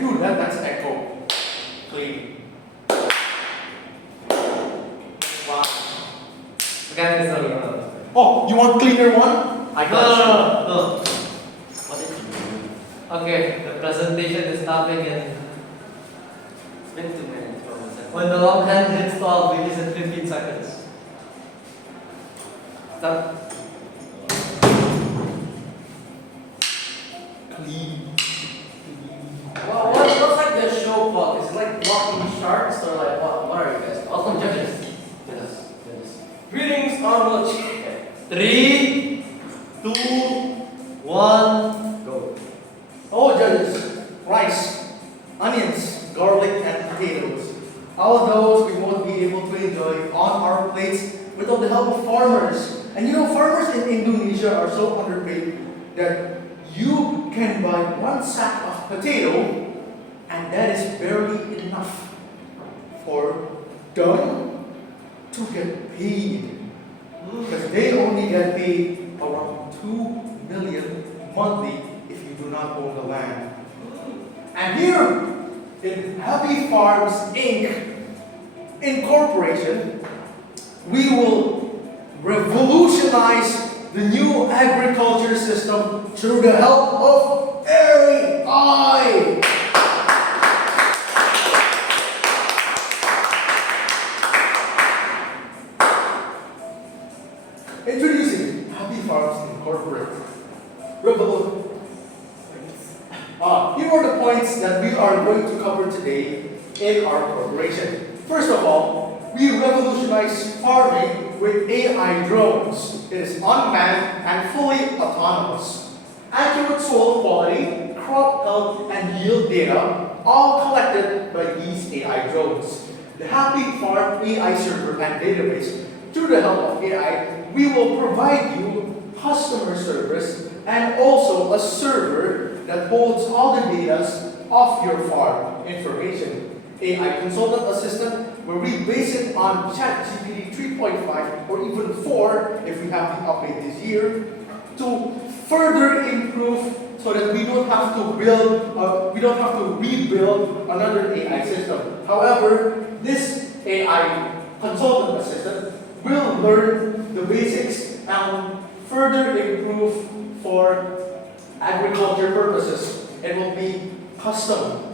you do that, that's echo. Clean. Wow. Again, it's not enough. Oh, you want cleaner one? I got you. No. What did you do? Okay, the presentation is stopping and It's been 2 minutes. What was that? when the long hand hits stop, we use it 15 seconds. Stop. Clean. Well, what's like the show called? Is it like blocking sharks or like what are you guys? Welcome, judges. Judges. Greetings, honorable chief. 3, 2, 1, go. Oh, judges, rice, onions, garlic, and potatoes. All of those we won't be able to enjoy on our plates without the help of farmers. And you know, farmers in Indonesia are so underpaid that you can buy one sack of potato, and that is barely enough for them to get paid. Because they only get paid around 2 million monthly if you do not own the land. And here in Happy Farms Inc. Incorporation, we will revolutionize the new agriculture system through the help of AI. Introducing Happy Farms Incorporated. Here are the points that we are going to cover today in our corporation. First of all, we revolutionize farming with AI drones. It is unmanned and fully autonomous. Accurate soil quality, crop health, and yield data, all collected by these AI drones. The Happy Farm AI server and database. Through the help of AI, we will provide you customer service and also a server that holds all the data of your farm information. AI consultant assistant, where we base it on ChatGPT 3.5 or even 4 if we have the update this year, to further improve so that we don't have to rebuild another AI system. However, this AI consultant assistant will learn the basics and further improve for agriculture purposes. It will be custom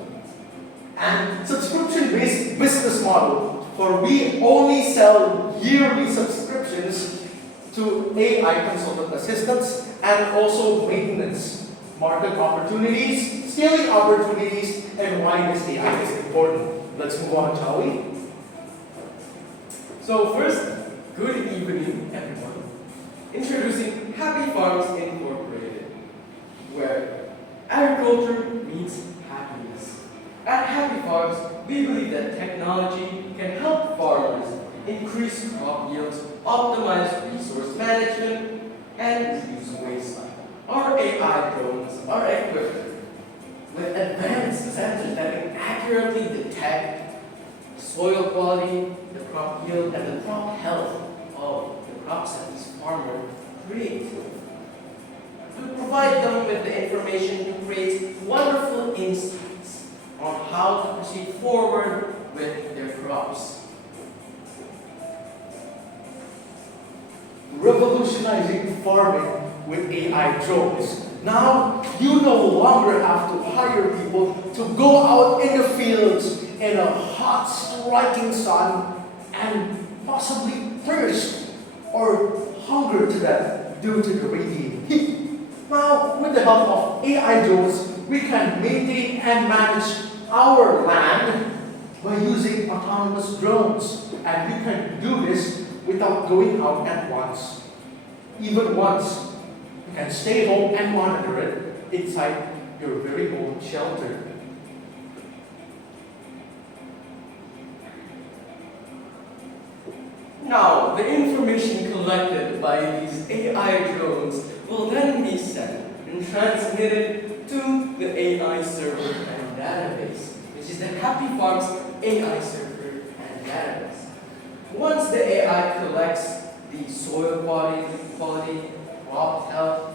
and subscription-based business model, for we only sell yearly subscriptions to AI consultant assistants and also maintenance, market opportunities, scaling opportunities, and why this AI is important. Let's move on, shall we? So first, good evening everyone. Introducing Happy Farms Incorporated, where agriculture means happiness. At Happy Farms, we believe that technology can help farmers increase crop yields, optimize resource management, and reduce waste. Our AI drones are equipped with advanced sensors that can accurately detect soil quality, the crop yield, and the crop health of the crops that this farmer creates. To provide them with the information to create wonderful insights on how to proceed forward with their crops. Revolutionizing farming with AI drones. Now, you no longer have to hire people to go out in the fields in a hot, striking sun and possibly thirst or hunger to death due to the radiating heat. Now, with the help of AI drones, we can maintain and manage our land by using autonomous drones. And we can do this without going out at once. Even once, you can stay home and monitor it inside your very own shelter. Now, the information collected by these AI drones will then be sent and transmitted to the AI server and database, which is the Happy Farms AI server and database. Once the AI collects the soil quality, crop health,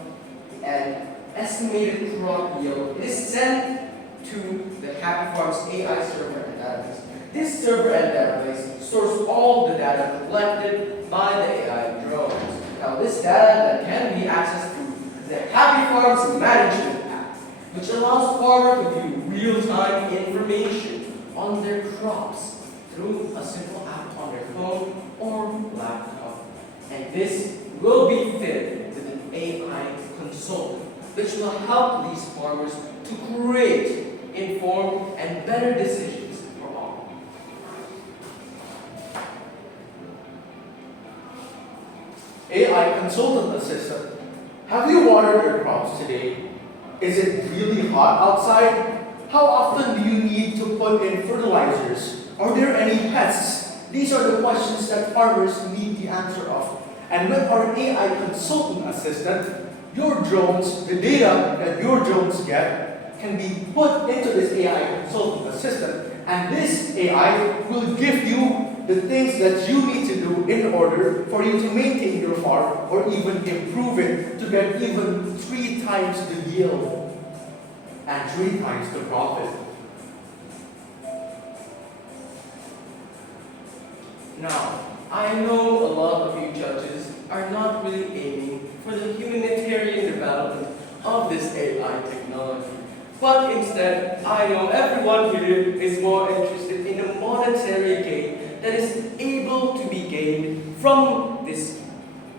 and estimated crop yield, it is sent to the Happy Farms AI server and database. This server and database stores all the data collected by the AI drones. Now, this data that can be accessed through the Happy Farms Management app, which allows farmers to view real-time information on their crops through a simple app on their phone or laptop. And this will be fitted with an AI consultant, which will help these farmers to create informed and better decisions for all. AI consultant assistant. Have you watered your crops today? Is it really hot outside? How often do you need to put in fertilizers? Are there any pests? These are the questions that farmers need the answer of. And with our AI consultant assistant, your drones, the data that your drones get, can be put into this AI consultant assistant. And this AI will give you the things that you need to do in order for you to maintain your farm or even improve it to get even 3 times the yield and 3 times the profit. Now, I know a lot of you judges are not really aiming for the humanitarian development of this AI technology. But instead, I know everyone here is more interested in a monetary gain that is able to be gained from this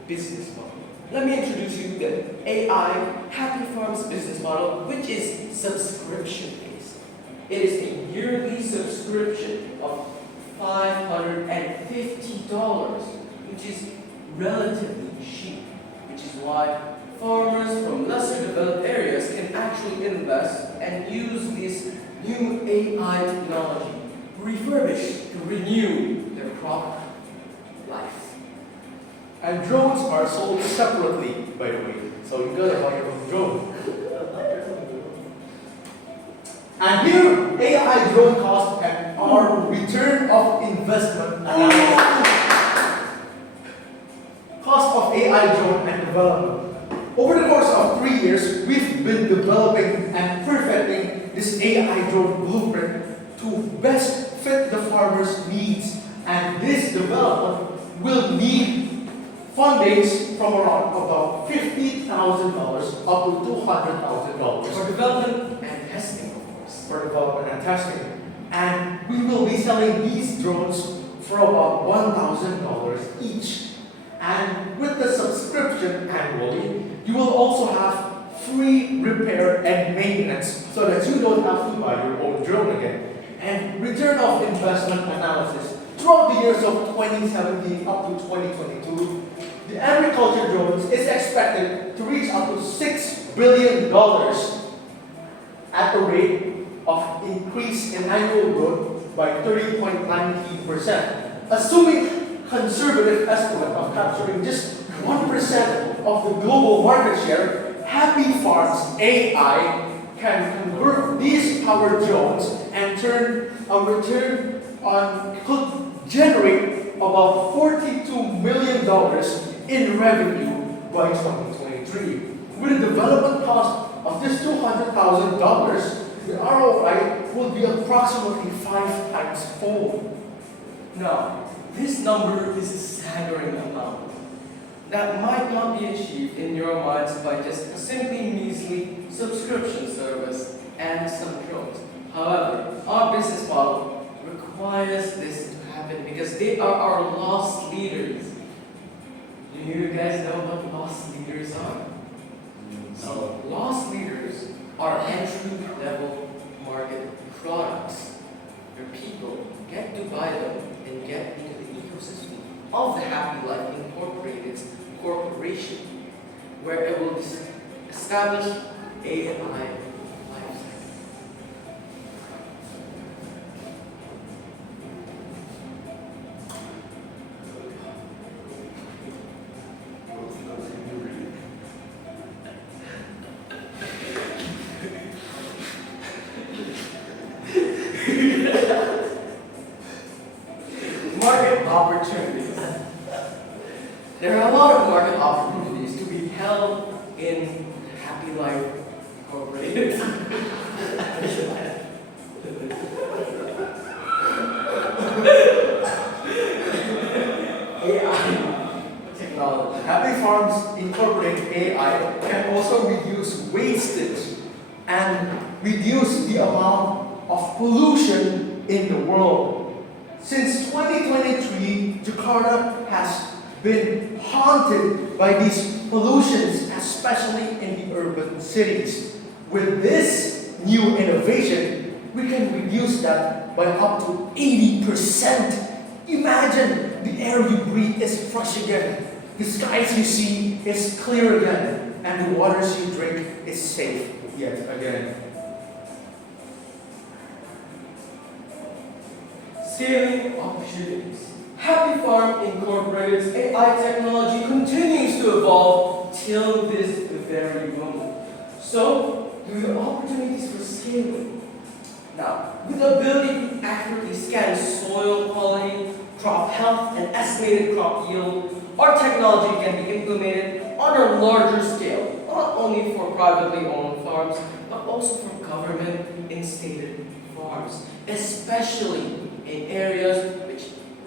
business model. Let me introduce you to the AI Happy Farms business model, which is subscription-based. It is a yearly subscription of $550, which is relatively cheap, which is why farmers from lesser developed areas can actually invest and use this new AI technology refurbished to renew their crop life. And drones are sold separately, by the way. So you gotta buy your own drone. And here, AI drone cost and our return of investment analysis. Cost of AI drone and development. Over the course of 3 years, we've been developing and perfecting this AI drone blueprint to best fit the farmer's needs. And this development will need fundings from around about $50,000 up to $200,000 For development and testing, of course. for development and testing. And we will be selling these drones for about $1,000 each. And with the subscription annually, you will also have free repair and maintenance so that you don't have to buy your own drone again. And return of investment analysis. Throughout the years of 2017 up to 2022, the agriculture drones is expected to reach up to $6 billion at a rate of increase in annual growth by 30.90%. Assuming conservative estimate of capturing just 1% of the global market share, Happy Farms AI can convert these power drones and turn a return on, could generate about $42 million in revenue by 2023. With a development cost of just $200,000, the ROI will be approximately 5 times fold. Now, this number is a staggering amount that might not be achieved in your minds by just a simply measly subscription service and some drones. However, our business model requires this to happen because they are our loss leaders. Do you guys know what loss leaders are? No. Loss leaders are entry-level market products where people get to buy them and get into the ecosystem of the Happy Life Incorporated corporation, where it will establish AI lifestyle. Market opportunities. There are a lot of market opportunities to be held in Happy Life Incorporated. technology. Happy Farms incorporating AI can also reduce wastage and reduce the amount of pollution in the world. Since 2023, Jakarta has been haunted by these pollutions, especially in the urban cities. With this new innovation, we can reduce that by up to 80%. Imagine the air you breathe is fresh again, the skies you see is clear again, and the waters you drink is safe yet again. Scaling opportunities. Happy Farm Incorporated's AI technology continues to evolve till this very moment. So, there are opportunities for scaling. Now, with the ability to accurately scan soil quality, crop health, and estimated crop yield, our technology can be implemented on a larger scale, not only for privately owned farms, but also for government-instated farms, especially in areas which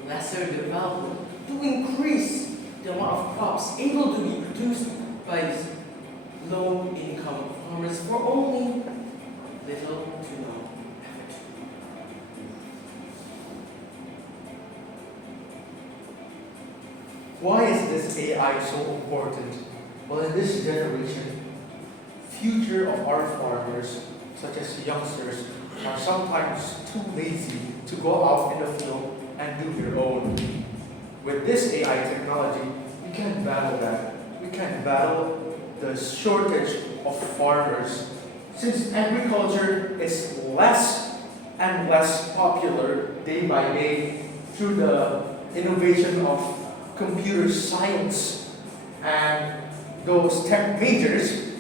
lesser development, to increase the amount of crops able to be produced by these low-income farmers for only little to no effort. Why is this AI so important? Well, in this generation, future of our farmers, such as youngsters, are sometimes too lazy to go out in the field and do their own. With this AI technology, we can battle that. We can battle the shortage of farmers. Since agriculture is less and less popular day by day through the innovation of computer science and those tech majors,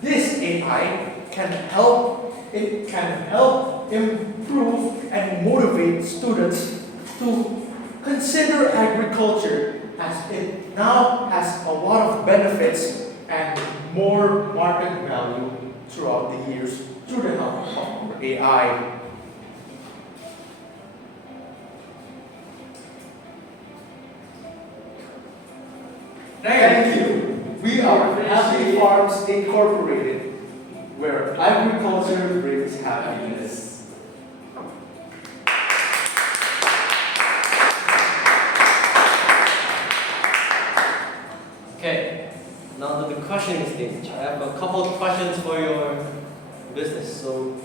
this AI can help. It can help improve and motivate students to consider agriculture, as it now has a lot of benefits and more market value throughout the years through the help of AI. Thank you. We are Happy Farms Incorporated, where agriculture brings happiness. Okay, now to the questioning stage. I have a couple of questions for your business. So,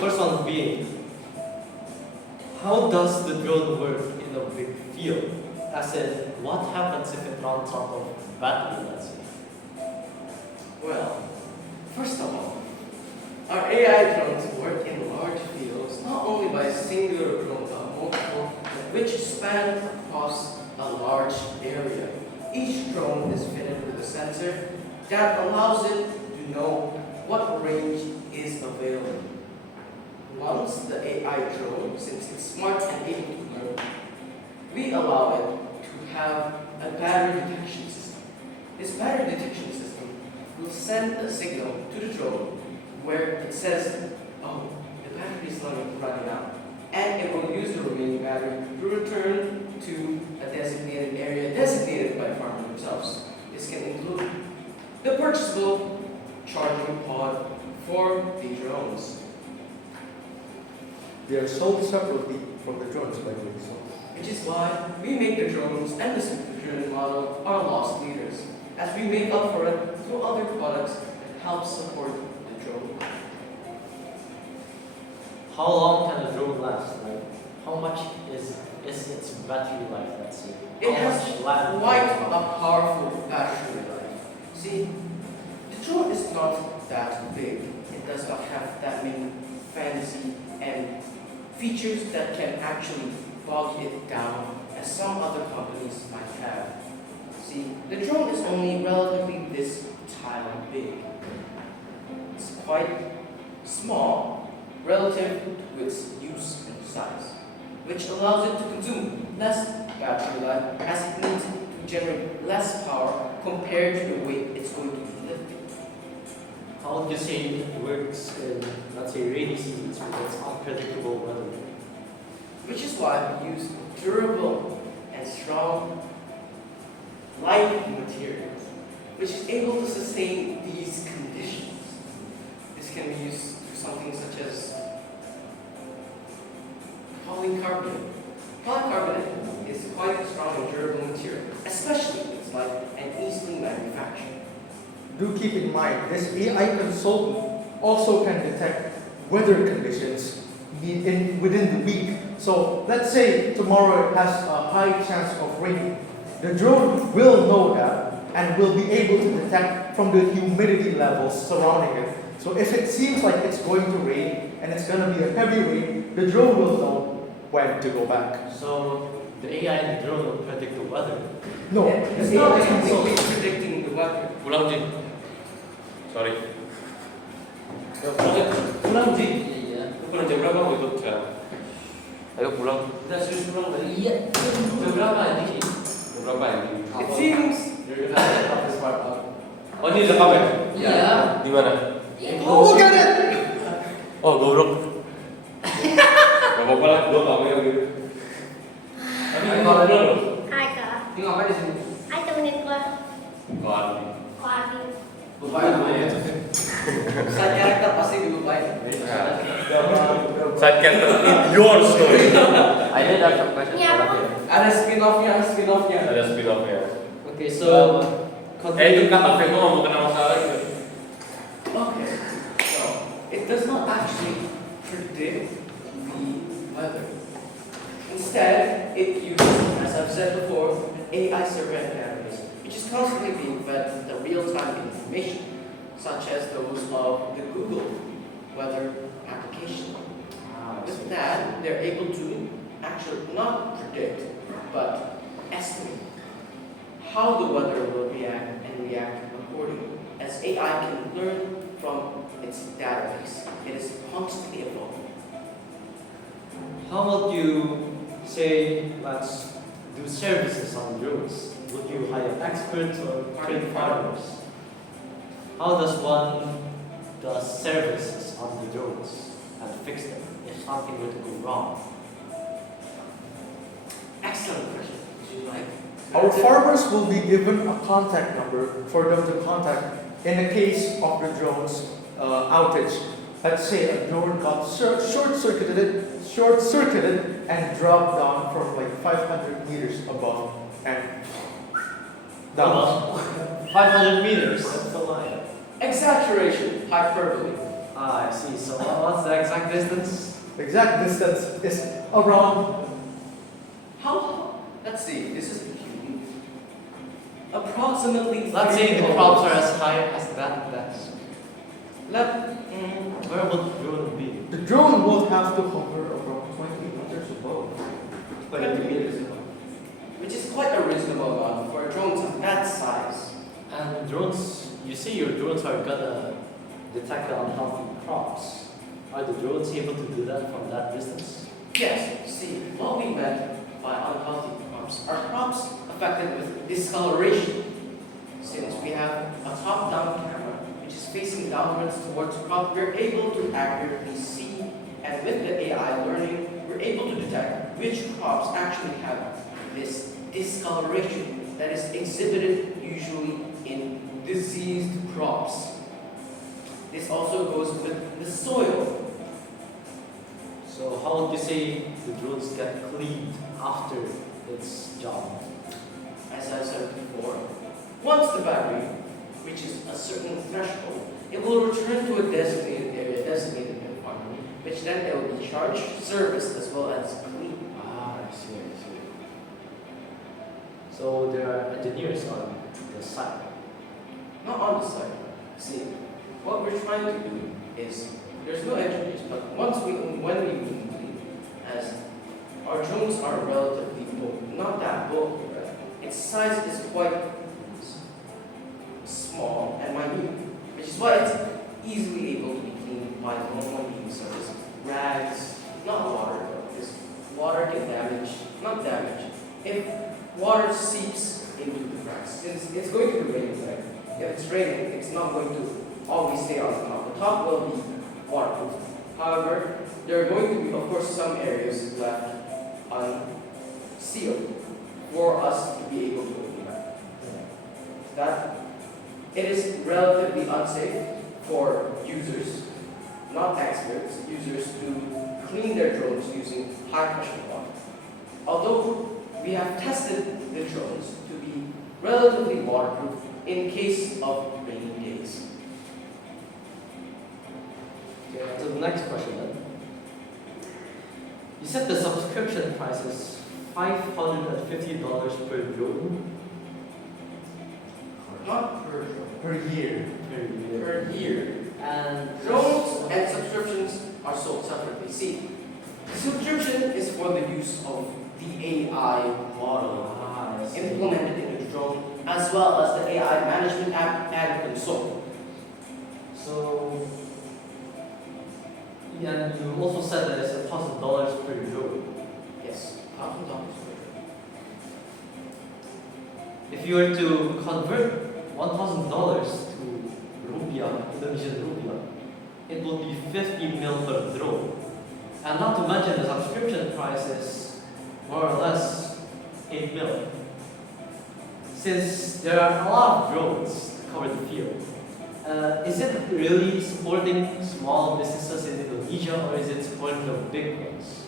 first one being, how does the drone work in a big field? As in, what happens if it runs out of battery, let's say? Well, first of all, our AI drones work in large fields not only by singular drone but multiple, which span across a large area. Each drone is fitted with a sensor that allows it to know what range is available. Once the AI drone, since it's smart and able to learn, we allow it to have a battery detection system. This battery detection system will send a signal to the drone where it says, oh, the battery is running out. And it will use the remaining battery to return to a designated area designated by farmers themselves. This can include the purchasable charging pod for the drones, They are sold separately from the drones, by the way. So which is why we make the drones and the supervision model our loss leaders, as we make up for it through other products that help support the drone. How long can a drone last? Like, how much is its battery life, let's say? It How has much life? quite a powerful battery life. See, the drone is not that big. It does not have that many fancy and features that can actually bog it down as some other companies might have. See, the drone is only relatively this tile big. It's quite small relative to its use and size, which allows it to consume less battery life as it needs to generate less power compared to the weight it's going to be lifting. How would you say it works in, let's say, rainy seasons with its unpredictable weather? Which is why we use durable and strong light which is able to sustain these conditions. This can be used for something such as polycarbonate. Polycarbonate is quite a strong and durable material, especially if it's light and easily manufactured. Do keep in mind, this AI consultant also can detect weather conditions within the week. So let's say tomorrow it has a high chance of rain. The drone will know that and will be able to detect from the humidity levels surrounding it. So if it seems like it's going to rain and it's going to be a heavy rain, the drone will know when to go back. So the AI and the drone will predict the weather. No, It's the not AI completely consultant. predicting the weather. Ulang sorry. Pulang Ji. Iya. Itu pernah jam berapa mau ikut sekarang? Ayo pulang. Udah suruh pulang tadi. Iya. Jam berapa ini? Jam berapa ini? It seems You're gonna have to cut this part out. Oh ini rekam ya? Iya. Di mana? Oh, look at it! Oh goblok. Gak apa-apa lah, gue gak mau gitu. Tapi Ayo, ini ngobrol loh. Hai kak, Ini ngapain di sini? hai temenin gua. Kawan. Kok Adi? Lupain namanya. side character pasti dilupain. Side character in your story. I did have some questions. Ini apa? Ada spin-off-nya. Ada spin off-nya. Okay, so Itu kata gue ngomong kenal masalah gitu. Okay, so it does not actually predict the weather. Instead, it uses, as I've said before, AI server database, which is constantly being fed with the real-time information, such as those of the Google weather application. With that, they're able to actually not predict, but estimate how the weather will react accordingly. As AI can learn from its database, it is constantly evolving. how would you say let's do services on drones? Would you hire experts or train farmers? How does one does services on the drones and fix them if something were to go wrong? Excellent question. Would you like? Our farmers will be given a contact number for them to contact in the case of the drone's outage. Let's say a drone got short-circuited and dropped down from like 500 meters above and down. About 500 meters. That's the line. Exaggeration, hyperbole. Ah, I see. So what's the exact distance? The exact distance is around. How? Let's see. This is approximately. Let's say the 3 crops are kilometers. as high as that. That's where would the drone be? The drone will have to hover around 20 meters above. 20 meters. Which is quite a reasonable amount for a drone of that size. And drones, you say your drones are gonna detect the unhealthy crops. Are the drones able to do that from that distance? Yes, see, what we meant by unhealthy crops are crops affected with discoloration. Since we have a top-down camera, which is facing downwards towards crop, we're able to accurately see, and with the AI learning, we're able to detect which crops actually have this discoloration that is exhibited usually in diseased crops. This also goes with the soil. So how would you say the drones get cleaned after its job? As I said before, once the battery reaches a certain threshold, it will return to a designated area, designated environment, which then it will be charged, serviced, as well as cleaned. Ah, I see. So there are engineers on the site. Not on the site. See, what we're trying to do is, there's no engineers, but when we clean, as our drones are relatively bulky, not that bulky, right? Its size is quite small and minute, which is why it's easily able to be cleaned by normal means such as rags, not water, but this water can damage, not damage. If water seeps into the cracks, since it's going to be raining, right? If it's raining, it's not going to always stay on the top. The top will be waterproof. However, there are going to be, of course, some areas left unsealed for us to be able to open that. That It is relatively unsafe for users, not experts, users to clean their drones using high pressure water. Although we have tested the drones to be relatively waterproof in case of rainy days. Okay, to the next question then. You said the subscription price is $550 per drone Not per drone, Per year. per year. and Drones and subscriptions are sold separately. See, subscription is for the use of the AI model I see. implemented in the drone, as well as the AI management app and console. So, yeah, and you also said that it's $1,000 per drone. Yes, $1,000 per drone. If you were to convert $1,000 to rupiah, Indonesian rupiah, it would be 50 mil per drone. And not to mention the subscription price is more or less 8 mil. Since there are a lot of drones to cover the field, is it really supporting small businesses in Indonesia or is it supporting the big ones?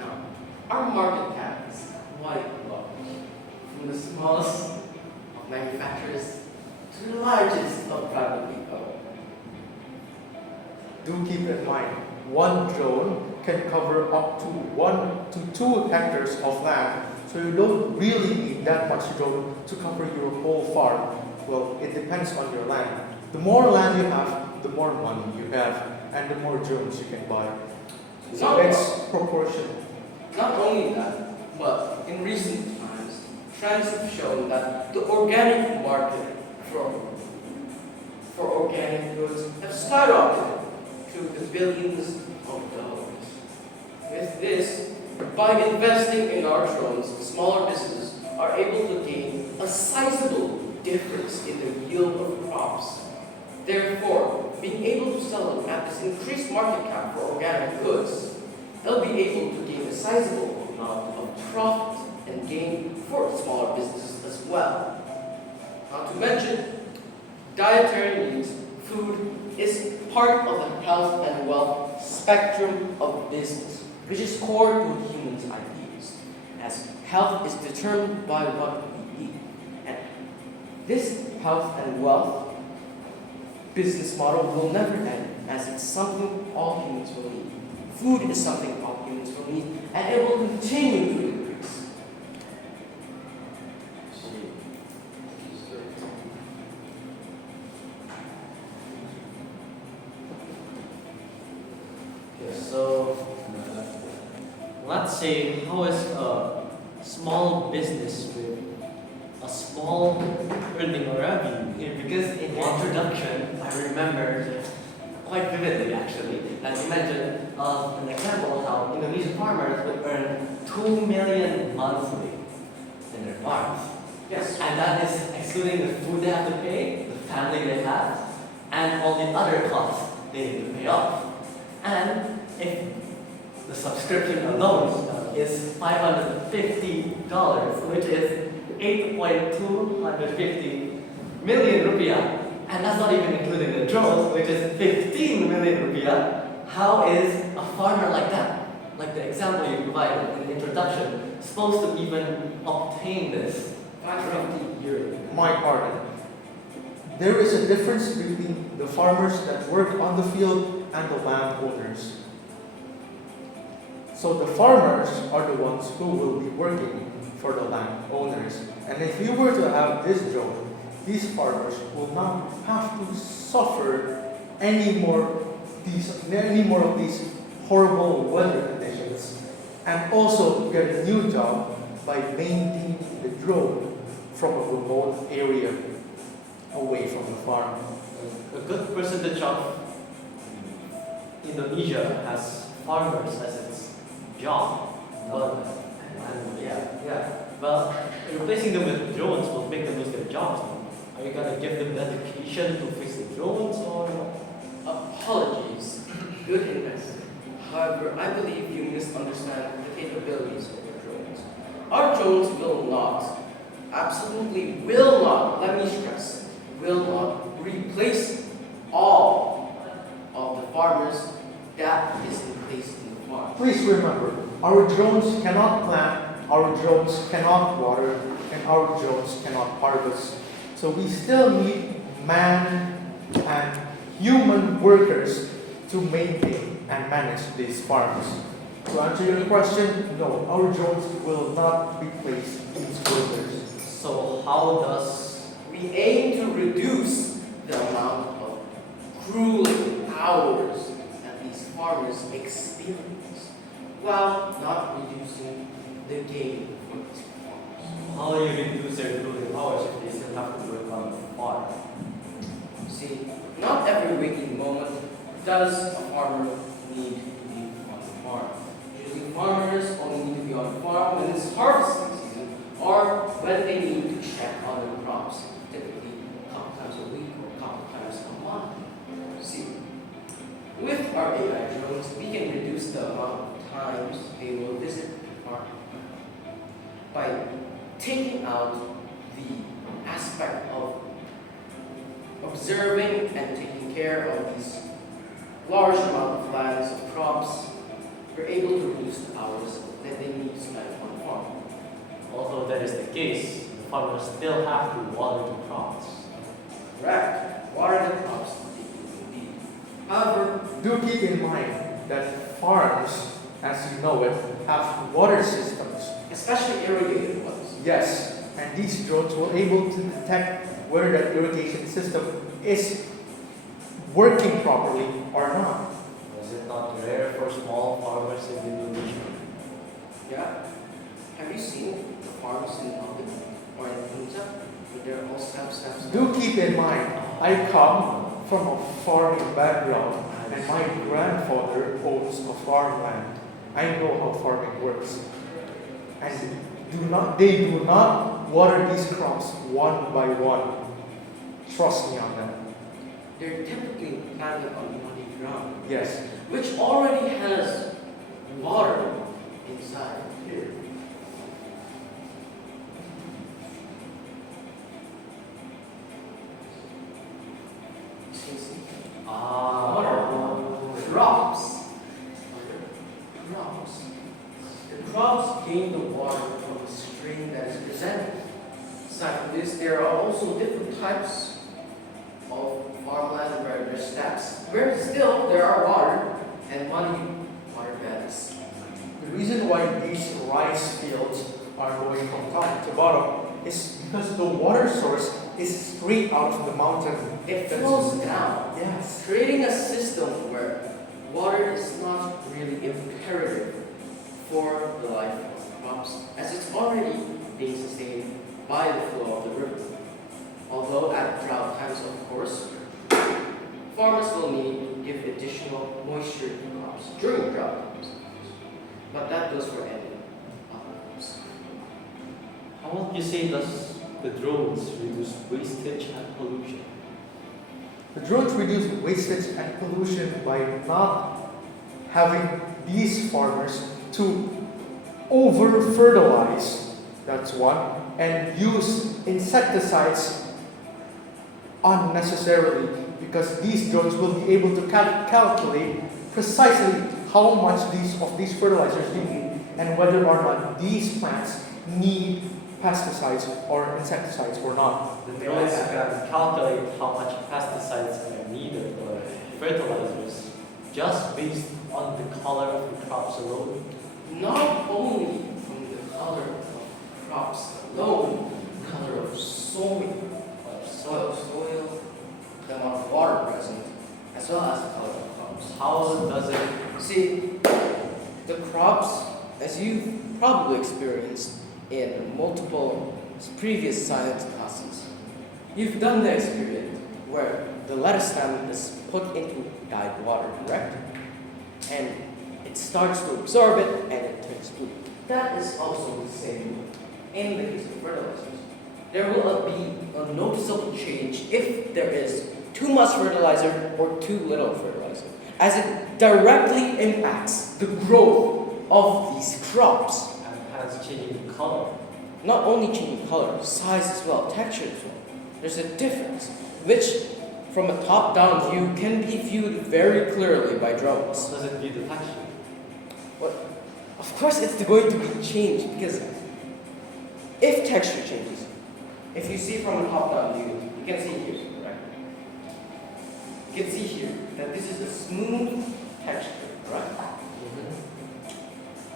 Now, our market cap is quite large, from the smallest of manufacturers to the largest of privately owned. Do keep in mind, one drone can cover up to 1 to 2 hectares of land, so you don't really need that much drone to cover your whole farm. Well, it depends on your land. The more land you have, the more money you have, and the more drones you can buy. So No. it's proportional. Not only that, but in recent times, trends have shown that the organic market for organic goods have skyrocketed to the billions of dollars. With this, by investing in our drones, smaller businesses are able to gain a sizable difference in the yield of crops. Therefore, being able to sell them at this increased market cap for organic goods, they'll be able to gain a sizable amount of profit and gain for smaller businesses as well. Not to mention, dietary needs, food is part of the health and wealth spectrum of business, which is core to humans' ideas, as health is determined by what we eat. And this health and wealth business model will never end, as it's something all humans will need. Food is something all humans will need, and it will continue to increase. Okay, so let's say how is a small business with a small earning or revenue? Yeah, because in your introduction, I remember quite vividly actually, as you mentioned, an example how Indonesian farmers would earn 2 million monthly in their farms. Yes. And that is excluding the food they have to pay, the family they have, and all the other costs they need to pay off. And if the subscription alone is $550, which is 8.250 million rupiah, and that's not even including the drones, which is 15 million rupiah, how is a farmer like that, like the example you provided in the introduction, supposed to even obtain this 550 yearly? My pardon. There is a difference between the farmers that work on the field and the landowners. So the farmers are the ones who will be working for the landowners. And if you were to have this drone, these farmers will not have to suffer any more of these horrible weather conditions, and also get a new job by maintaining the drone from a remote area away from the farm. A good percentage of Indonesia has farmers as its job. But, well, replacing them with drones will make them lose their jobs. Are you gonna give them the education to fix the drones or what? Apologies, good investor. However, I believe you misunderstand the capabilities of your drones. Our drones will not, absolutely will not, let me stress, will not replace all of the farmers that is in place in the farm. Please remember, our drones cannot plant, our drones cannot water, and our drones cannot harvest. So we still need man and human workers to maintain and manage these farms. To answer your question, no, our drones will not replace these workers. So how does We aim to reduce the amount of grueling hours that these farmers experience, while not reducing the gain for these farmers. how do you reduce their grueling hours if they still have to work on the farm? See, not every waking moment does a farmer need to be on the farm. Usually farmers only need to be on the farm when it's harvesting season or when they need to check on their crops, typically a couple times a week or a couple times a month. See, with our AI drones, we can reduce the amount of times they will visit the farm by taking out the aspect of observing and taking care of these large amount of lands of crops. We're able to reduce the hours that they need to spend on the farm. Although that is the case, the farmers still have to water the crops. Correct. Water the crops indeed. However, Do keep in mind that farms, as you know it, have water systems. especially irrigated ones. Yes, and these drones will able to detect whether that irrigation system is working properly or not. Is it not rare for small farmers in Indonesia? Yeah. Have you seen the farms in London or in Punjab where they're all steps? Do keep in mind, I come from a farming background and my grandfather owns a farmland. I know how farming works. And they do not water these crops one by one. Trust me on that. They're typically planted on muddy ground, Yes. which already has water inside here. See? Crops. Crops. The crops gain the water from the stream that is presented. Aside from this, there are also different types of farmland where there's steps, where still there are water and muddy water beds. The reason why these rice fields are going from top to bottom is because the water source is straight out from the mountain. It That's- flows down, Yes. creating a system where water is not really imperative for the life of crops, as it's already being sustained by the flow of the river. Although at drought times, of course, farmers will need to give additional moisture to crops during drought times. But that goes for any crops. How would you say does the drones reduce wastage and pollution? The drones reduce wastage and pollution by not having these farmers to over fertilize, that's one, and use insecticides unnecessarily, because these drones will be able to calculate precisely how much of these fertilizers you need and whether or not these plants need pesticides or insecticides or not. The drones can calculate how much pesticides are needed or fertilizers just based on the color of the crops alone. Not only from the color of crops alone, the color of soil, the amount of water present, as well as the color of crops. How does it? See, the crops, as you've probably experienced in multiple previous science classes, you've done the experiment where the lettuce stem is put into dyed water, correct? And it starts to absorb it and it turns blue. That is also the same in the case of fertilizers. There will be a noticeable change if there is too much fertilizer or too little fertilizer, as it directly impacts the growth of these crops. And has changing color. Not only changing color, size as well, texture as well. there's a difference, which from a top-down view can be viewed very clearly by drones. Does it be the texture? Of course, it's going to be changed because if texture changes, if you see from a top-down view, you can see here, right? You can see here that this is a smooth texture, right?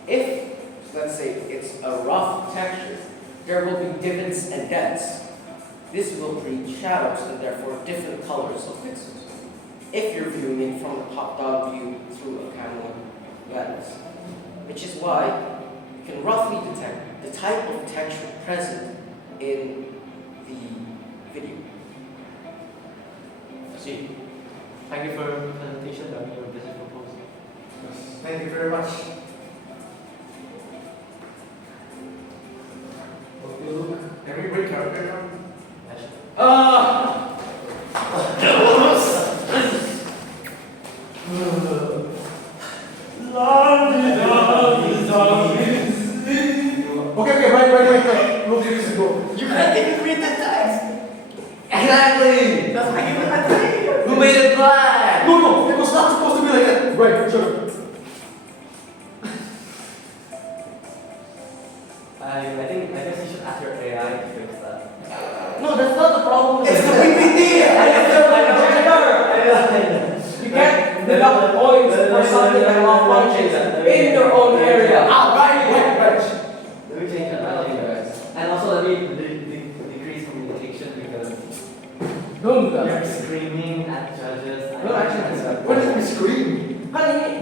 If, let's say, it's a rough texture, there will be divots and dents. This will create shadows and therefore different colors of pixels. If you're viewing it from a top-down view through a camera lens. Which is why you can roughly detect the type of texture present in the video. See. Thank you for your presentation and your business proposal. Thank you very much. Can we break character now? Okay, right. Look, this is go. You can't even read the text. Exactly. That's why you had to say it. Who made it black? No, it was not supposed to be like that. Right, sure. I think I guess you should ask your AI to fix that. No, that's not the problem. It's the PPT! You can't deduct points for something that malfunctions in your own area. Right. Let me change that. And also let me decrease communication because Don't do you're that. screaming at judges. No, actually, What did we scream? Honey,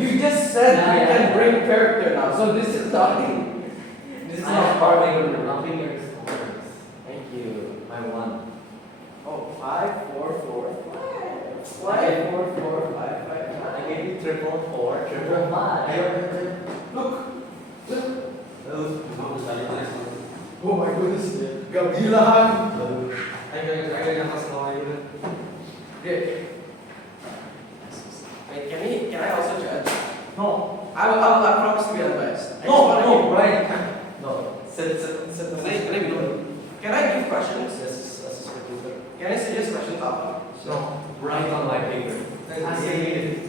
you just said we can bring character now, so this is talking. This is not parting. Rounding your scores. Thank you. My one. Oh, 5, 4, 4, 5. 5, 4, 4, 5, 5. I gave you triple four, triple five. Look. Those Oh my goodness. Gabilan. Great. Wait, can I also judge? No, I promise to be unbiased. I just no, wanna no, give- right. No, sit. Can I give questions? Yes, Can I suggest questions out no, right on my finger. I say it.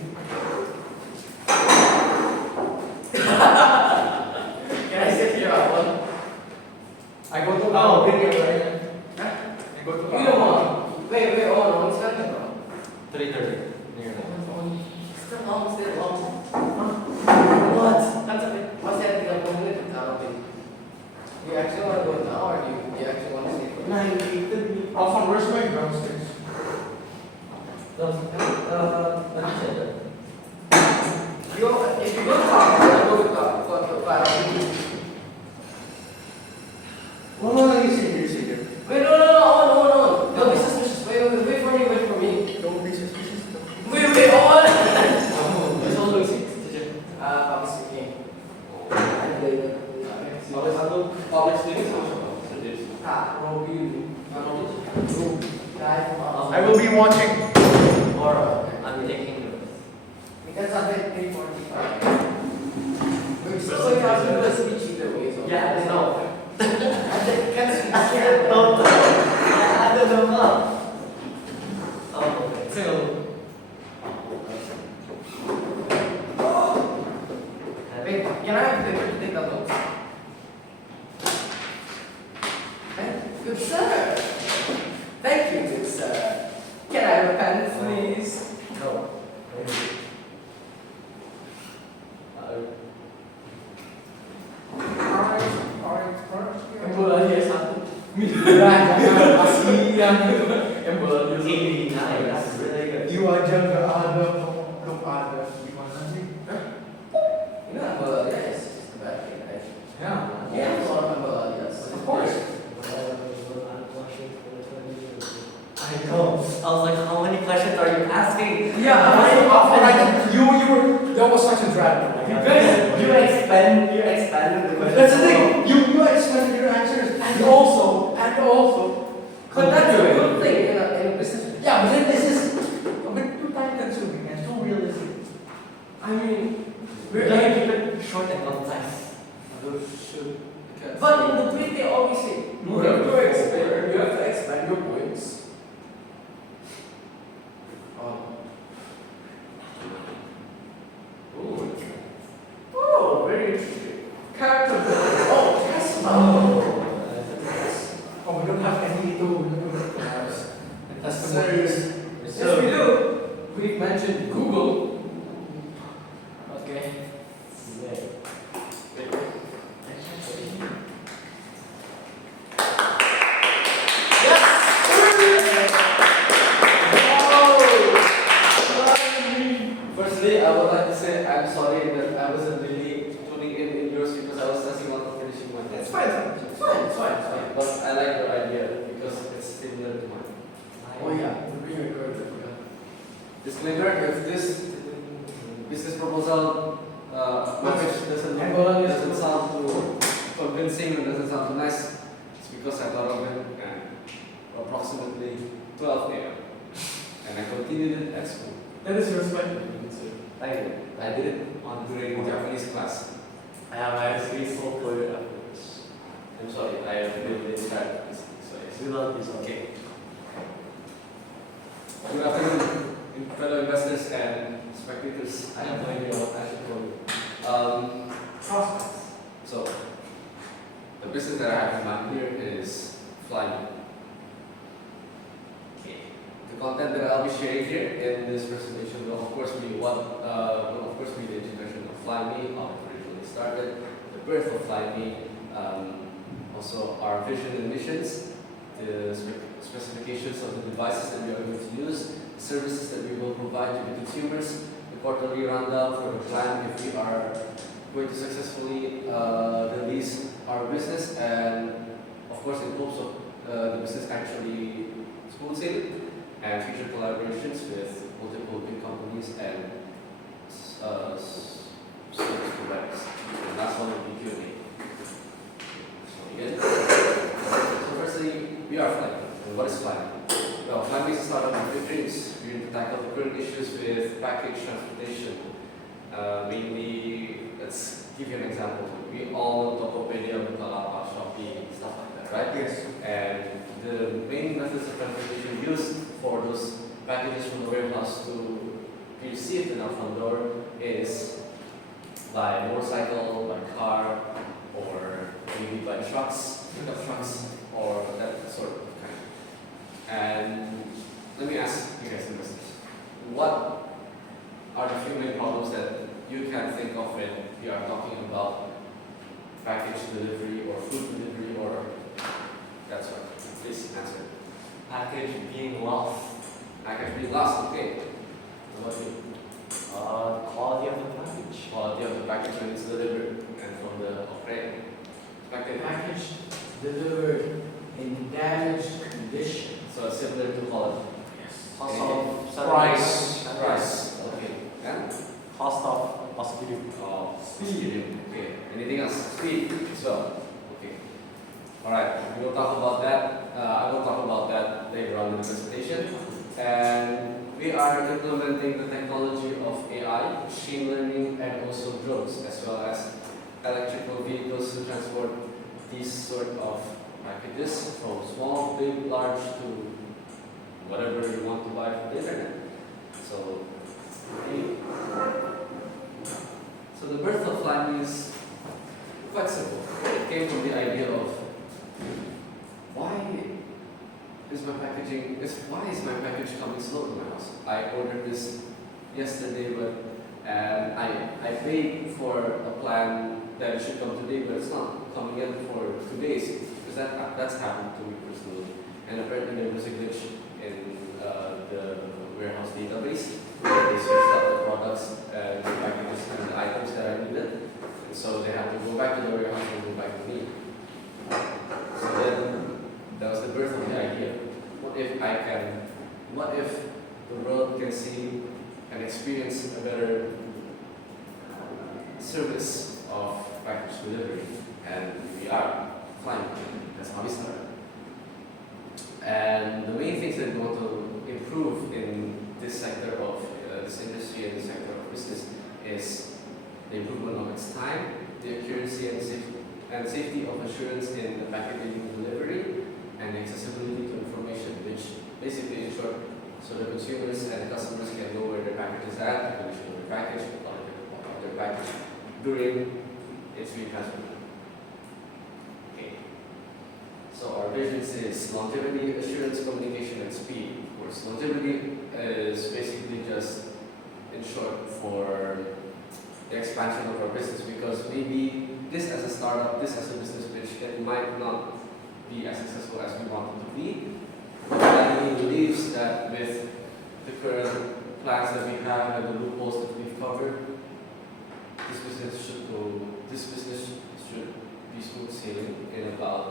Can I sit here out one? I go to No, video, right? Huh? I go to You don't want. Wait, oh no, it's not that long. 3:30. Near. Still long. What? That's okay. What's that thing I'm going to tell me? You actually want to go now or you actually want to stay for 9:30. Alpha, where's my drumsticks? Let me check that. If you don't talk, I'll go with No, you see here. Wait, no. Don't be suspicious. Wait for me. Don't be suspicious. Wait, on. It's all Lucy. Teacher. Public speaking. Public speaking. I will be watching. Or I'm taking notes. Because I've been 3:45. We're still going to have to do a speech either way. So Yeah, I know. I can't. Don't. I don't know. Oh, okay. So. Wait, can I have paper to take the notes? Good sir. Thank you, good sir. Can I have a pen, please? No. Yang bola dia satu. Yang bola dia 89. That's really good. You aja nggak ada, belum ada. Gimana sih? You know, bola dia is just a bad thing, right? Yeah. Yeah, a lot of bola dia. Of course. I know. I was like, how many questions are you asking? Yeah, alright. You were. That was such a drag. You expanded the question. That's the thing. You expanded your answers, and also. But that's a good thing in a business. Yeah, but then this is a bit too time consuming and too realistic. I mean, We're gonna keep it short and concise. but in the tweet they always say, you have to expand your Firstly, I would like to say I'm sorry that I wasn't really tuning in yours because I was stressing out finishing my It's test. fine, it's fine, it's fine, it's fine. But I like your idea because it's similar to mine. Oh yeah, the green record, I forgot. Disclaimer, if this business proposal package doesn't sound too convincing and doesn't sound too nice, it's because I thought of it at approximately 12 a.m. and I continued it at school. That is respect. Thank you. I did it on during Japanese class. I am actually so for your efforts. I'm sorry, I really inspired this. So yes. Do not be sorry. Okay. Good afternoon, fellow investors and spectators. I have no idea what I should call you. Prospects. So, the business that I have in mind here is Flyme. The content that I'll be sharing here in this presentation will of course be the introduction of Flyme, how it originally started, the birth of Flyme, also our vision and missions, the specifications of the devices that we are going to use, the services that we will provide to the consumers, the quarterly rundown for the plan if we are going to successfully release our business, and of course in hopes of the business actually smooth sailing, and future collaborations with multiple big companies and service providers. And last one will be Q&A. So again, so firstly, we are Flyme. And what is Flyme? Well, Flyme is a startup with big dreams. We're going to tackle the current issues with package transportation. Mainly, let's give you an example. We all know Tokopedia, Bukalapak, Shopee, stuff like that, right? Yes. And the main methods of transportation used for those packages from the warehouse to be received in our front door is by motorcycle, by car, or maybe by trucks, pickup trucks, or that sort of kind. And let me ask you guys, investors, what are the few main problems that you can think of when we are talking about package delivery or food delivery or that sort? Please answer. Package being lost. Package being lost, okay. What about you? Quality of the package. Quality of the package when it's delivered and from the operator. Package delivered in damaged condition. So it's similar to quality. Yes. Cost of Price. Price. Okay. And Cost of possibility. speed. Okay. Anything else? Speed as well. Okay. Alright, we will talk about that. I will talk about that later on in the presentation. And we are implementing the technology of AI, machine learning, and also drones, as well as electrical vehicles to transport these sort of packages from small, big, large to whatever you want to buy from the internet. So, so the birth of Flyme is quite simple. It came from the idea of why is my package coming slow to my house? I ordered this yesterday, but and I paid for a plan that it should come today, but it's not coming in for 2 days because that's happened to me personally. And apparently there was a glitch in the warehouse database where they switched out the products and the packages and the items that I needed, and so they had to go back to the warehouse and go back to me. So then that was the birth of the idea. What if the world can see and experience a better service of package delivery? And we are Flyme. That's how we started. And the main things that we want to improve in this sector of this industry and this sector of business is the improvement of its time, the accuracy and safety of assurance in the packaging and delivery, and accessibility to information, which basically in short, so the consumers and the customers can know where their package is at, the condition of their package, the quality of their package during its retransport. Okay. So our vision is longevity, assurance, communication, and speed. Of course, longevity is basically just in short for the expansion of our business, because maybe this as a startup, this as a business pitch, it might not be as successful as we want it to be. But that with the current plans that we have and the loopholes that we've covered, this business should be smooth sailing in about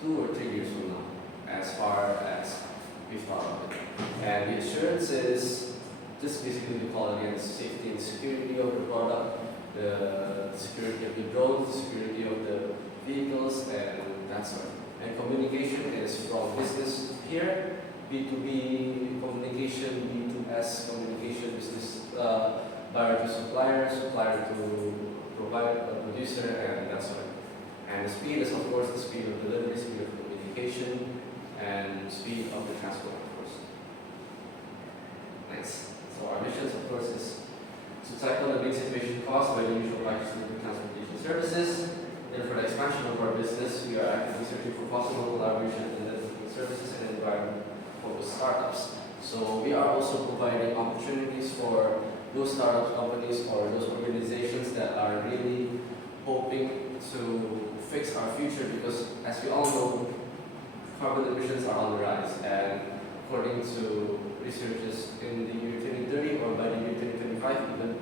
2 or 3 years from now, as far as we thought of it. And the assurance is just basically the quality and safety and security of the product, the security of the drones, the security of the vehicles, and that sort. And communication is from business here, B2B communication, B2S communication, business buyer to supplier, supplier to producer, and that sort. And the speed is, of course, the speed of delivery, speed of communication, and speed of the transport, of course. Nice. So our mission, of course, is to tackle the big situation caused by the usual package delivery transportation services. And for the expansion of our business, we are actively searching for possible collaboration in the services and environment-focused startups. So we are also providing opportunities for those startup companies or those organizations that are really hoping to fix our future, because as we all know, carbon emissions are on the rise, and according to researchers in the year 2030 or by the year 2025 even,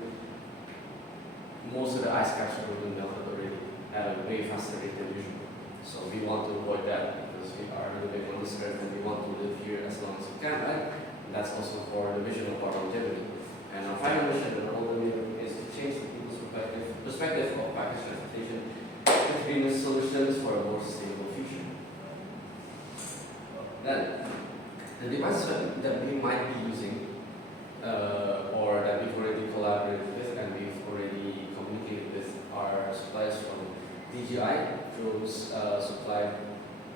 most of the ice caps have been melted already at a way faster rate than usual. So we want to avoid that because we are living on this earth and we want to live here as long as we can, right? And that's also for the vision of our longevity. And our final mission and our ultimate is to change the people's perspective of package transportation with greener solutions for a more sustainable future. Then, the devices that we might be using or that we've already collaborated with and we've already communicated with are suppliers from DJI, drones supply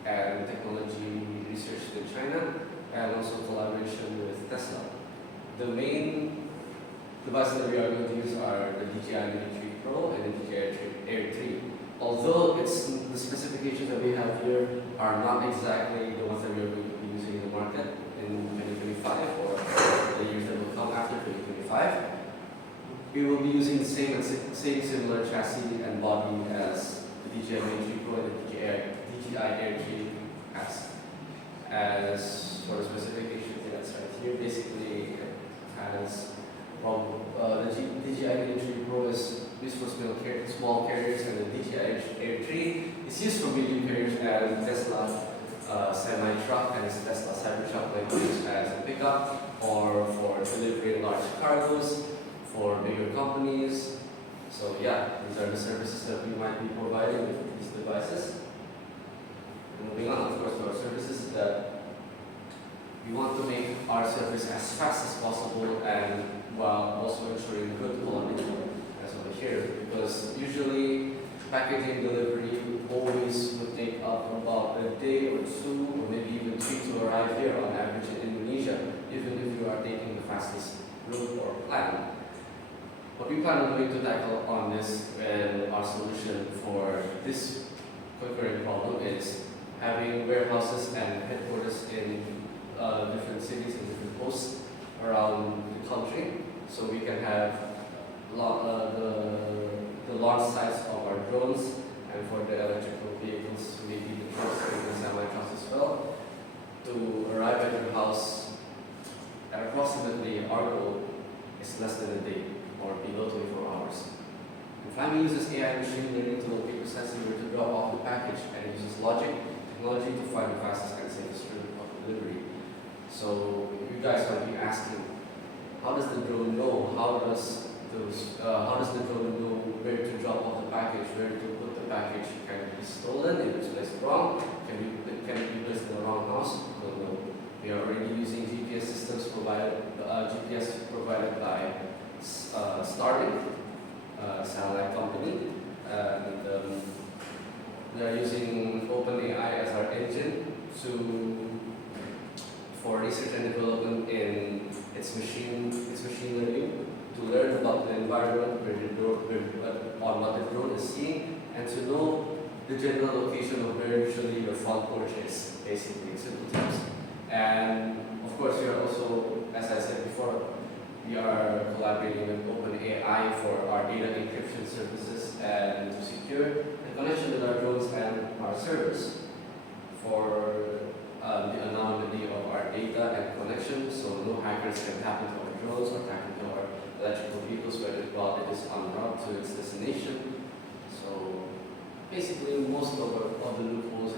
and technology research in China, and also collaboration with Tesla. The main devices that we are going to use are the DJI Mini 3 Pro and the DJI Air 3. Although the specifications that we have here are not exactly the ones that we are going to be using in the market in 2025 or the years that will come after 2025, we will be using the same similar chassis and body as the DJI Mini 3 Pro and the DJI Air 3 has. As for the specifications, that's right here. Basically, it has from the DJI Mini 3 Pro is used for small carriers, and the DJI Air 3 is used for medium carriers, and Tesla semi-truck and Tesla Cybertruck might be used as a pickup or for delivering large cargoes for bigger companies. So yeah, these are the services that we might be providing with these devices. And moving on, of course, to our services, is that we want to make our service as fast as possible and while also ensuring good quality as over here, because usually packaging delivery always would take up about a day or 2 or maybe even 3 to arrive here on average in Indonesia, even if you are taking the fastest route or plan. What we plan on doing to tackle on this and our solution for this concurrent problem is having warehouses and headquarters in different cities and different posts around the country, so we can have the launch sites of our drones, and for the electrical vehicles, maybe the trucks and the semi-trucks as well, to arrive at your house at approximately, our goal is less than a day or below 24 hours. And Flyme uses AI machine learning to locate precisely where to drop off the package, and it uses logic technology to find the fastest and safest route of delivery. So you guys might be asking, how does the drone know? How does the drone know where to drop off the package, where to put the package? Can it be stolen if it's placed wrong? Can it be placed in the wrong house? No. We are already using GPS systems provided by Starlink, satellite company, and we are using OpenAI as our engine for research and development in its machine learning to learn about the environment on what the drone is seeing, and to know the general location of where usually your front porch is, basically, in simple terms. And of course, we are also, as I said before, we are collaborating with OpenAI for our data encryption services and to secure the connection with our drones and our servers for the anonymity of our data and connection hackers can happen to our drones or happen to our electrical vehicles while it is en route to its destination. So basically, most of the loopholes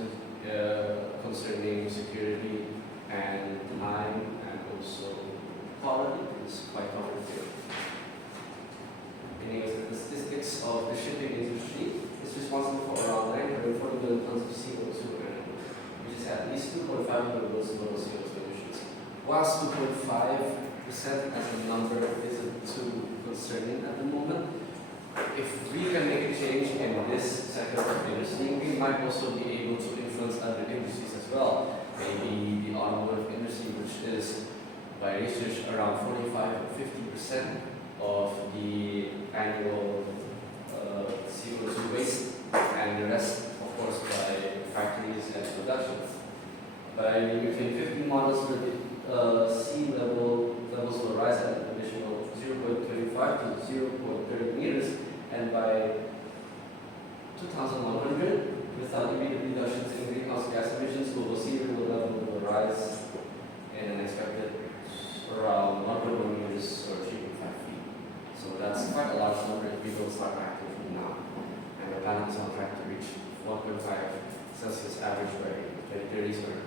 concerning security and time and also quality is quite covered here. Meaning the statistics of the shipping industry is responsible for around 940 million tons of CO2 annually, which is at least 2.5 million global CO2 emissions. Whilst 2.5% as a number isn't too concerning at the moment, if we can make a change in this sector of industry, we might also be able to influence other industries as well. Maybe the automotive industry, which is by research around 45 or 50% of the annual CO2 waste, and the rest, of course, by factories and production. By between 50 models, the sea levels will rise at an additional 0.25 to 0.30 meters, and by 2100, without immediate reductions in greenhouse gas emissions, global sea level will rise in an expected around 1.1 meters or 3.5 feet. So that's quite a large number if we don't start acting from now. And the planet is on track to reach 1.5 Celsius average by 2030s or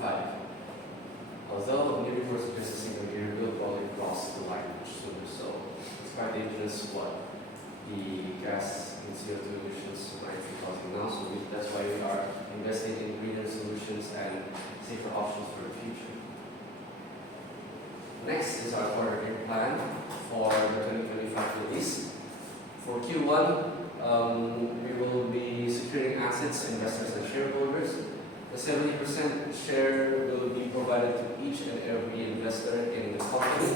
2025. Although new reports suggest a single year will probably cross the line much sooner, so it's quite dangerous what the gas and CO2 emissions might be causing now. So that's why we are investing in greener solutions and safer options for the future. Next is our quarterly plan for the 2025 release. For Q1, we will be securing assets, investors, and shareholders. The 70% share will be provided to each and every investor in the company.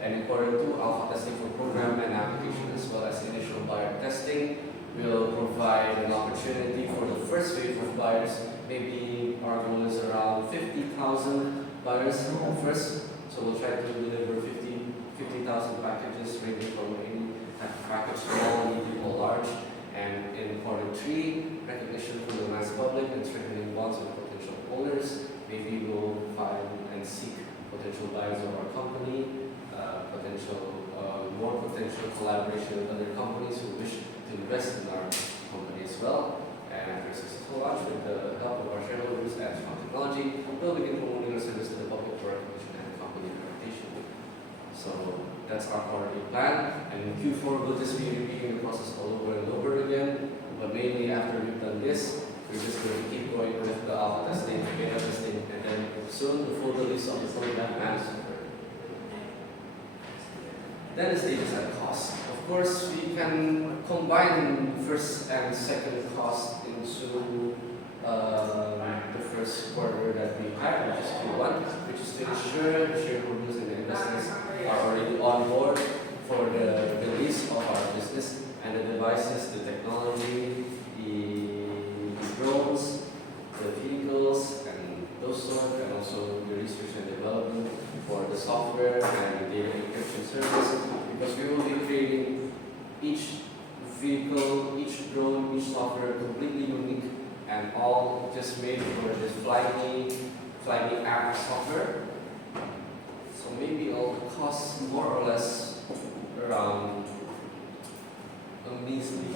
And in quarter 2, alpha testing for program and application as well as initial buyer testing will provide an opportunity for the first wave of buyers. Maybe our goal is around 50,000 buyers at first. So we'll try to deliver 50,000 packages ranging from any type of package, small, medium, or large. And in quarter 3, recognition from the mass public and strengthening bonds with potential owners. Maybe we'll find and seek potential buyers of our company, more potential collaboration with other companies who wish to invest in our company as well. And after a successful launch with the help of our shareholders and Strong Technology, we'll begin promoting our service to the public for recognition and company reputation. So that's our quarterly plan. And in Q4, we'll just be repeating the process all over and over again. But mainly after we've done this, we're just going to keep going with the alpha testing, beta testing, and then soon the full release of the program and software. Then the status and cost. Of course, we can combine first and second cost into the first quarter that we had, which is Q1, which is to ensure the shareholders and the investors are already on board for the release of our business and the devices, the technology, the drones, the vehicles, and those sort, and also the research and development for the software and the data encryption service, because we will be creating each vehicle, each drone, each software completely unique and all just made for this Flyme app software. So maybe all the costs more or less around a measly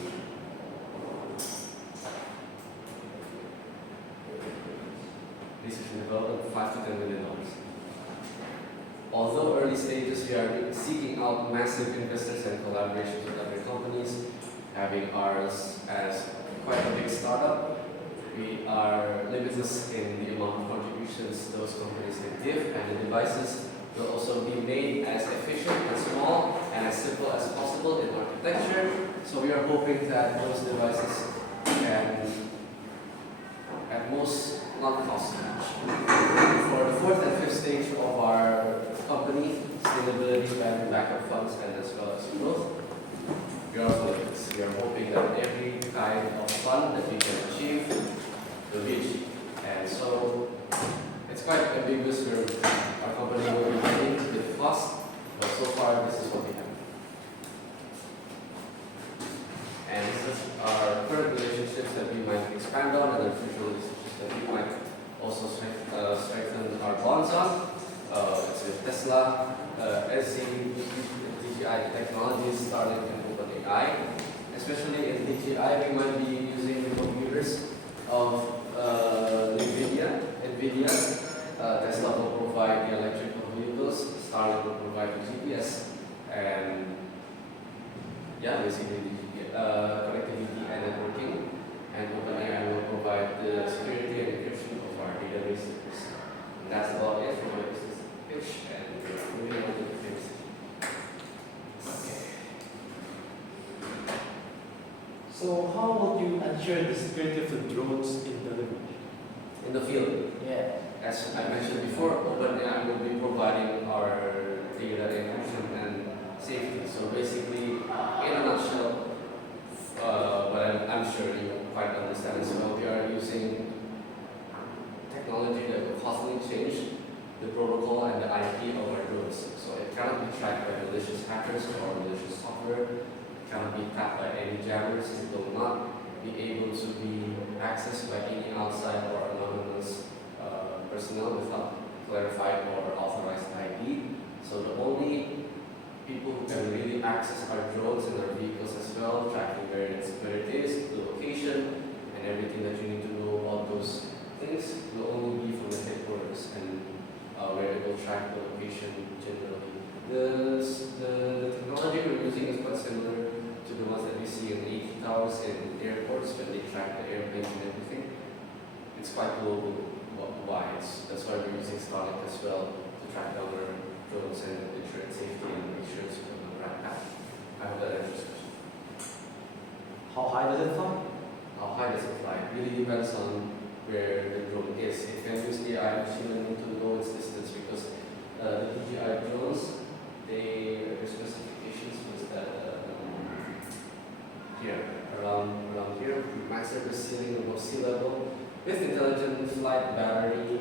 research and development, $5 to $10 million. Although early stages, we are seeking out massive investors and collaborations with other companies, having ours as quite a big startup. We are limitless in the amount of contributions those companies can give, and the devices will also be made as efficient and small and as simple as possible in architecture. So we are hoping that those devices can, at most, not cost much. For the fourth and fifth stage of our company, sustainability, battery backup funds, and as well as growth, we are focused. We are hoping that every kind of fund that we can achieve will reach. And so it's quite ambiguous where our company will be heading with cost, but so far this is what we have. And this is our current relationships that we might expand on, and the future relationships that we might also strengthen our bonds on. It's with Tesla, SZ, DJI Technologies, Starlink, and OpenAI. Especially in DJI, we might be using the computers of NVIDIA. Tesla will provide the electrical vehicles, Starlink will provide the GPS, and yeah, basically the connectivity and networking, and OpenAI will provide the security and encryption of our database. And that's about it for my business pitch, and we're moving on to the things. So how will you ensure the security of the drones in delivery? In the field, Yeah. as I mentioned before, OpenAI will be providing our data encryption and safety. So basically, in a nutshell, but I'm sure you quite understand as well, we are using technology that will constantly change the protocol and the IP of our drones. So it cannot be tracked by malicious hackers or malicious software. It cannot be tapped by any jammers. It will not be able to be accessed by any outside or anonymous personnel without clarified or authorized ID. So the only people who can really access our drones and our vehicles as well, tracking where it is, the location, and everything that you need to know about those things will only be from the headquarters, and where it will track the location generally. The technology we're using is quite similar to the ones that we see in AT towers in airports when they track the airplanes and everything. It's quite global wide. That's why we're using Starlink as well to track down our drones and ensure its safety and make sure it's on the right path. I hope that answers the question. How high does it fly? How high does it fly? It really depends on where the drone is. It can use AI machine learning to know its distance because the DJI drones, their specifications was that around here, max surface ceiling above sea level, with intelligent flight battery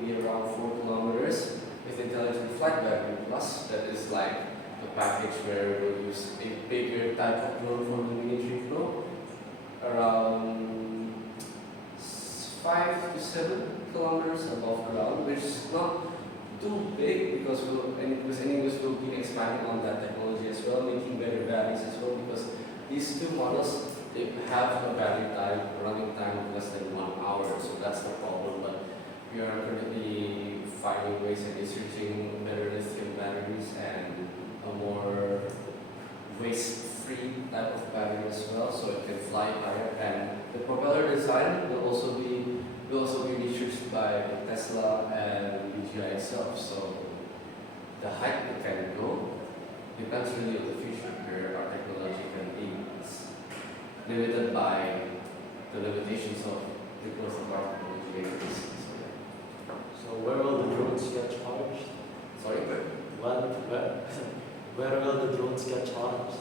maybe around 4 kilometers. With intelligent flight battery plus, that is like a package where we'll use a bigger type of drone from the military flow, around 5 to 7 kilometers above ground, which is not too big because anyways we'll be expanding on that technology as well, making better batteries as well, because these two models, they have a battery time, running time of less than 1 hour, so that's the problem. But we are currently finding ways and researching better lithium batteries and a more waste-free type of battery as well, so it can fly higher. And the propeller design will also be researched by Tesla and DJI itself. So the height it can go depends really on the future where our technology can be. It's limited by the limitations of the growth of our technology. So where will the drones get charged? Sorry, but Where will the drones get charged?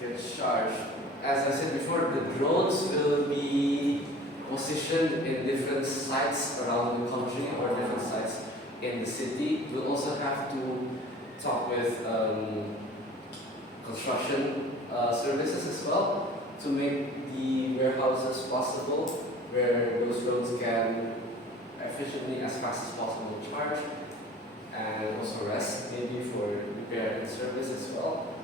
get charged. As I said before, the drones will be positioned in different sites around the country or different sites in the city. We'll also have to talk with construction services as well to make the warehouses possible where those drones can efficiently, as fast as possible, charge and also rest, maybe for repair and service as well.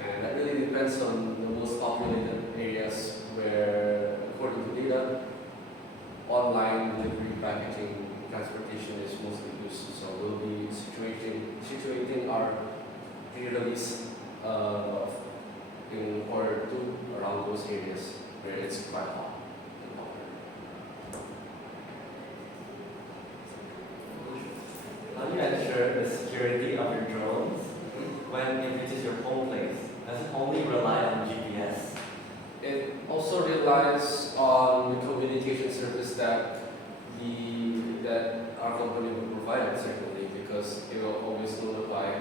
And that really depends on the most populated areas where, according to data, online delivery, packaging, transportation is mostly used. So we'll be situating our pre-release in quarter 2 around those areas where it's quite hot and popular. How do you ensure the security of your drones when it reaches your home place? Does it only rely on GPS? It also relies on the communication service that our company will provide, certainly, because it will always notify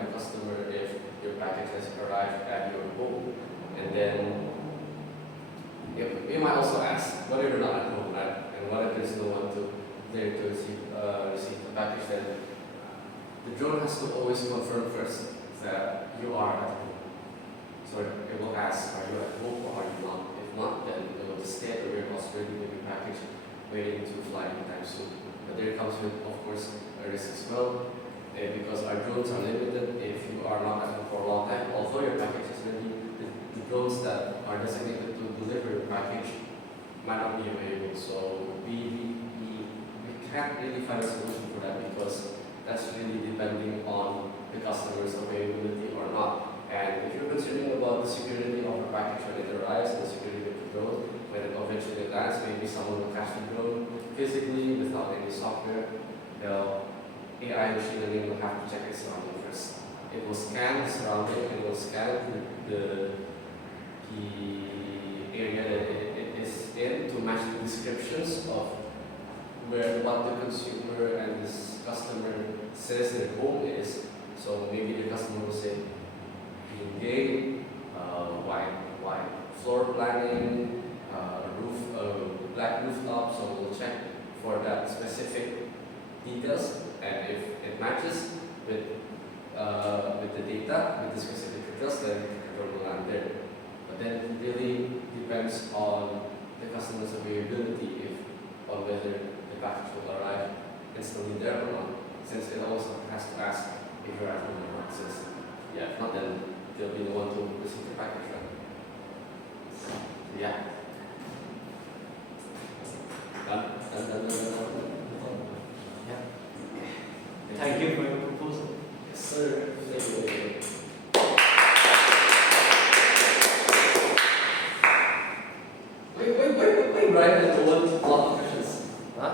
the customer if your package has arrived at your home. And then you might also ask, what if you're not at home, right? And what if there's no one there to receive the package? Then the drone has to always confirm first that you are at home. So it will ask, are you at home or are you not? If not, then it will just stay at the warehouse ready with your package, waiting to fly anytime soon. But there comes with, of course, a risk as well. our drones are limited if you are not at home for a long time. Also, your package is ready. The drones that are designated to deliver your package might not be available. So we can't really find a solution for that because that's really depending on the customer's availability or not. And if you're concerned about the security of the package when it arrives, the security of the drone, when it eventually lands, maybe someone will catch the drone physically without any software. The AI machine learning will have to check its surrounding first. It will scan the surrounding, it will scan the area that it is in to match the descriptions of what the consumer and this customer says their home is. So maybe the customer will say green gate, white floor planning, black rooftop. So we'll check for that specific details, and if it matches with the data, with the specific details, then the drone will land there. But then it really depends on the customer's availability, on whether the package will arrive instantly there or not. Since it also has to ask if you're at home or not. Since if not, then they'll be the one to receive the package, right? Yeah. Done. Thank you for your proposal. Yes, sir. Thank you. Wait, Brian, I don't want a lot of questions. Huh?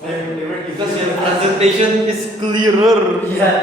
Because your presentation is clearer. Yeah.